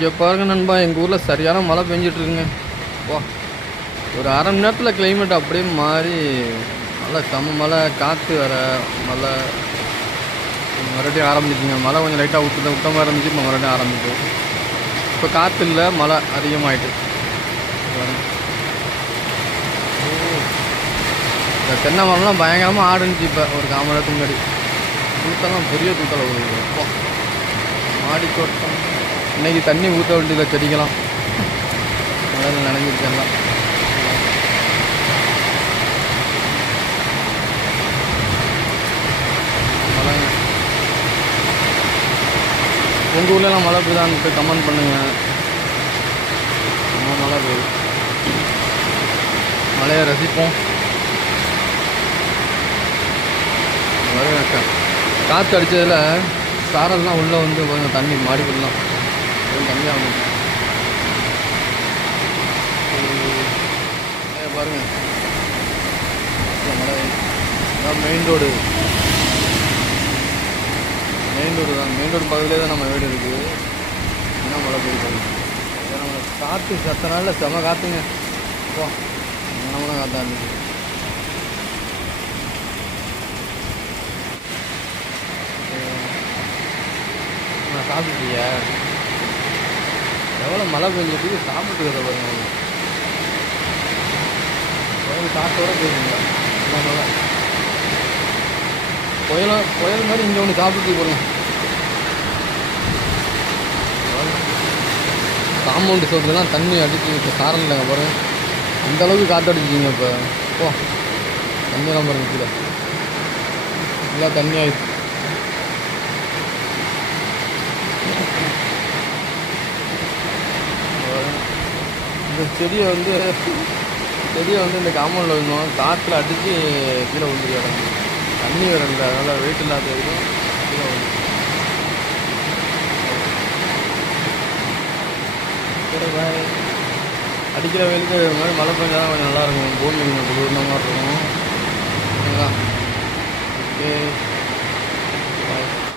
இங்கே பாருங்க நண்பா எங்கள் ஊரில் சரியான மழை பெஞ்சிட்ருக்குங்க. வா ஒரு அரை மணி நேரத்தில் கிளைமேட் அப்படியே மாறி நல்லா செம மழை காற்று வர மழை. மறுபடியும் ஆரம்பிச்சுங்க மழை கொஞ்சம் லைட்டாக விட்டு விட்ட மாதிரி இருந்துச்சு இப்போ மறுபடியும் ஆரம்பிச்சு இப்போ காற்று இல்லை மழை அதிகமாகிட்டு இப்போ இந்த தென்னை மரம்லாம் பயங்கரமாக ஆடுனுச்சு இப்போ ஒரு காம நேரத்துக்கு முன்னாடி. தூத்தெல்லாம் பெரிய தூத்தலை விழுகுது மாடி தோட்டம் இன்றைக்கி தண்ணி ஊற்ற வேண்டியதில் செடிக்கலாம் மழையில் நனைஞ்சிருச்சு மழைங்க. உங்கள் ஊர்லலாம் மழை பெய்தான்ட்டு போய் கமெண்ட் பண்ணுங்கள் ரொம்ப மழை பெய்யுது. மழையை ரசிப்போம். பாருங்க, காற்று அடித்ததில் சாரல்லாம் உள்ளே வந்து கொஞ்சம் தண்ணி மாடி ஃபுல்லாம் தண்ணியாக வந்து பாருங்க. மழை மெயின் ரோடு மெயின் ரோடு தான். மெயின் ரோடு பக்கத்துலேயே தான் நம்ம வீடு இருக்குது என்ன மழை பெய்யுது நம்ம காற்று சத்த நாளில் செம காற்றுங்க போ. நம்மளும் காற்றா இருந்துச்சு. நான் சாப்பிட்டுட்டியா எவ்வளோ மழை பெஞ்சதுக்கு சாப்பிட்டு கதை பாருங்க. புயல் காற்றோட போயிருந்தீங்க? புயல புயல் மாதிரி இங்கே ஒன்று சாப்பிட்டு போகிறோம் காம்பவுண்டு சோப்புலாம் தண்ணி அடிச்சு இப்போ சாரலைங்க இல்லைங்க பாருங்க அந்த அளவுக்கு காற்று இப்போ. ஓ தண்ணியெல்லாம் பாருங்க கீழே. நல்லா தண்ணி ஆயிடுச்சு. இந்த செடியை வந்து செடியை வந்து இந்த காம்பவுண்டில் வைக்கணும். காற்றுல அடித்து கீழே விழுந்து கிடக்கு தண்ணி வரல அதனால் வெயிட் இல்லாத வரைக்கும் கீழே விழுந்து சரி பாய் அடிக்கிற வெயிலுக்கு இது மாதிரி மழை பெஞ்சால் கொஞ்சம் நல்லா இருக்கும். பூமி கொஞ்சம் குளிர்ந்த மாதிரி இருக்கும். ஓகே.